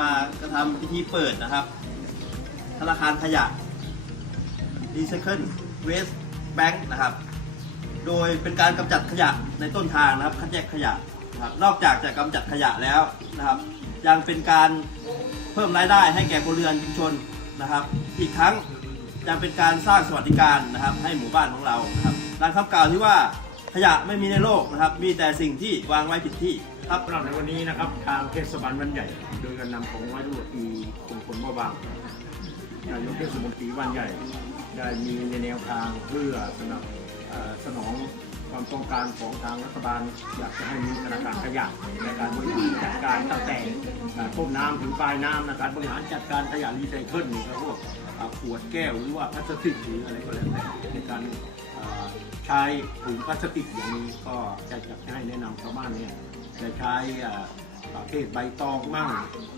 มากระทำพิธีเปิดนะครับธนาคารขยะ Recycle Waste Bank นะครับ โดยเป็นการกำจัดขยะในต้นทางนะครับคัดแยกขยะนะครับนอกจากจะกำจัดขยะแล้วนะครับ ยังเป็นการเพิ่มรายได้ให้แก่ครัวเรือนชุมชนนะครับ อีกทั้งยังเป็นการสร้างสวัสดิการนะครับ ให้หมู่บ้านของเรานะครับดังคำกล่าวที่ว่าขยะไม่มีในโลกนะครับ มีแต่สิ่งที่วางไว้ผิดที่ ครับสำหรับในวันนี้นะครับ ทางเทศบาลบ้านใหญ่ โดยการนำของร้อยตำรวจตรีคงพลว่าบางนายกเทศมนตรีบ้านใหญ่ ได้มีในแนวทางเพื่อสนับสนองความต้องการของทางรัฐบาลอยากจะให้มีธนาคารขยะในการบริหารจัดการตั้งแต่เอ่อต้นน้ำถึงปลายน้ำนะครับบริหารจัดการขยะรีไซเคิลนี่ก็พวกขวดแก้วหรือว่าพลาสติกหรืออะไรก็แล้วแต่ในการใช้ถุงพลาสติกอย่างนี้ก็จะอยากจะให้แนะนำชาวบ้านเนี่ย จะใช้อ่าประเภทใบตองมั่ง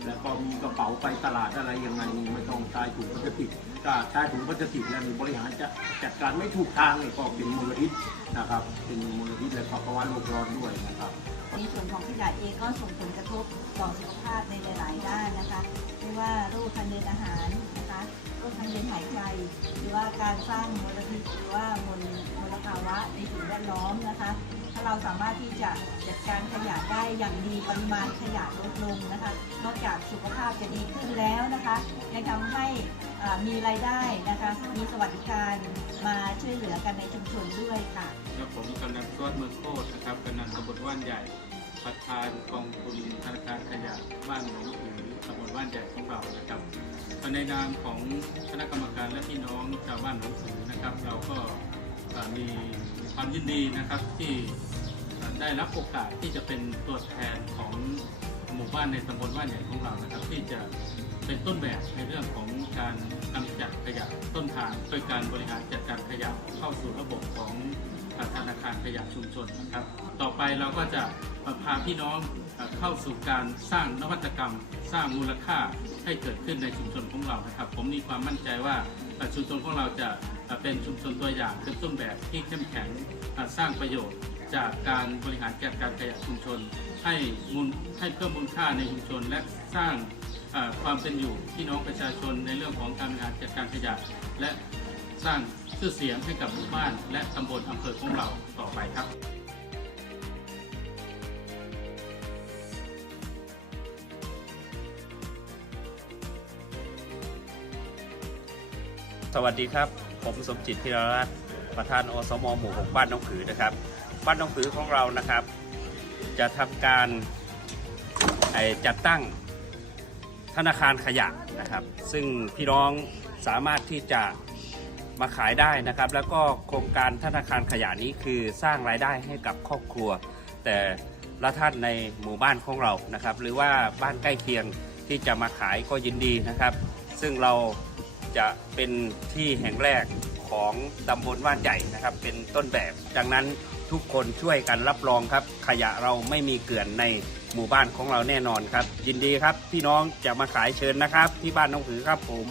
แล้วก็มีกระเป๋าไปตลาดอะไรยังไงนี่ไม่ต้องใช้ถุงพลาสติกถ้าใช้ถุงพลาสติกแล้วมีบริหารจะจัดการไม่ถูกทางเนี่ยก็เป็นมลพิษนะครับ เป็นมลพิษและภาวะโลกร้อนด้วยนะครับในส่วนของขยะเองก็ส่งผลกระทบต่อสุขภาพในหลาย ๆ ด้านนะคะไม่ว่าโรคทางเดินอาหารนะคะโรคทางเดินหายใจหรือว่าการสร้างมลพิษหรือว่ามลมลภาวะในสิ่งแวดล้อมนะคะ เราสามารถที่จะจัดการขยะได้อย่างดีปริมาณขยะลดลงนะคะ นอกจากสุขภาพจะดีขึ้นแล้วนะคะ ยังทำให้มีรายได้นะคะ มีสวัสดิการมาช่วยเหลือกันในชุมชนด้วยค่ะครับผมกำนันตรวจเมืองโคตรนะครับกำนันตำบลว่านใหญ่ประธานกองทุนธนาคารขยะบ้านหนองผือตำบลว่านใหญ่ของเรานะครับในนามของคณะกรรมการและพี่น้องชาวบ้านหนองผือนะครับ เราก็มีความยินดีนะครับที่ ได้รับโอกาสที่จะเป็นตัวแทนของหมู่บ้านในตำบลว่านใหญ่ของเรานะครับ ที่จะเป็นต้นแบบในเรื่องของการกำจัดขยะต้นทางโดยการบริหารจัดการขยะเข้าสู่ระบบของธนาคารขยะชุมชนนะครับ ต่อไปเราก็จะพาพี่น้องเข้าสู่การสร้างนวัตกรรม สร้างมูลค่าให้เกิดขึ้นในชุมชนของเรานะครับ ผมมีความมั่นใจว่าชุมชนของเราจะเป็นชุมชนตัวอย่างเป็นต้นแบบที่เข้มแข็งสร้างประโยชน์ จากการบริหารจัดการขยะชุมชน ให้มูลให้เพิ่มมูลค่าในชุมชน และสร้างความเป็นอยู่พี่น้องประชาชนในเรื่องของการบริหารจัดการขยะ และสร้างชื่อเสียงให้กับหมู่บ้าน และตำบลอำเภอของเราต่อไปครับสวัสดีครับ ผมสมจิตพิรรัตน์ประธานอสมหมู่ของบ้านน้องผือนะครับ บ้านหน้องผือของเรานะครับ จะทำการจัดตั้งธนาคารขยะนะครับ ซึ่งพี่น้องสามารถที่จะมาขายได้นะครับ แล้วก็โครงการธนาคารขยะนี้คือสร้างรายได้ให้กับครอบครัว แต่ละท่านในหมู่บ้านของเรานะครับ หรือว่าบ้านใกล้เคียงที่จะมาขายก็ยินดีนะครับ ซึ่งเราจะเป็นที่แห่งแรกของตำบลว่านใหญ่นะครับ เป็นต้นแบบดังนั้น ทุกคนช่วยกันรับรองครับ ขยะเราไม่มีเกลื่อนในหมู่บ้านของเราแน่นอนครับ ยินดีครับ พี่น้องจะมาขายเชิญนะครับ ที่บ้านน้องผือครับผม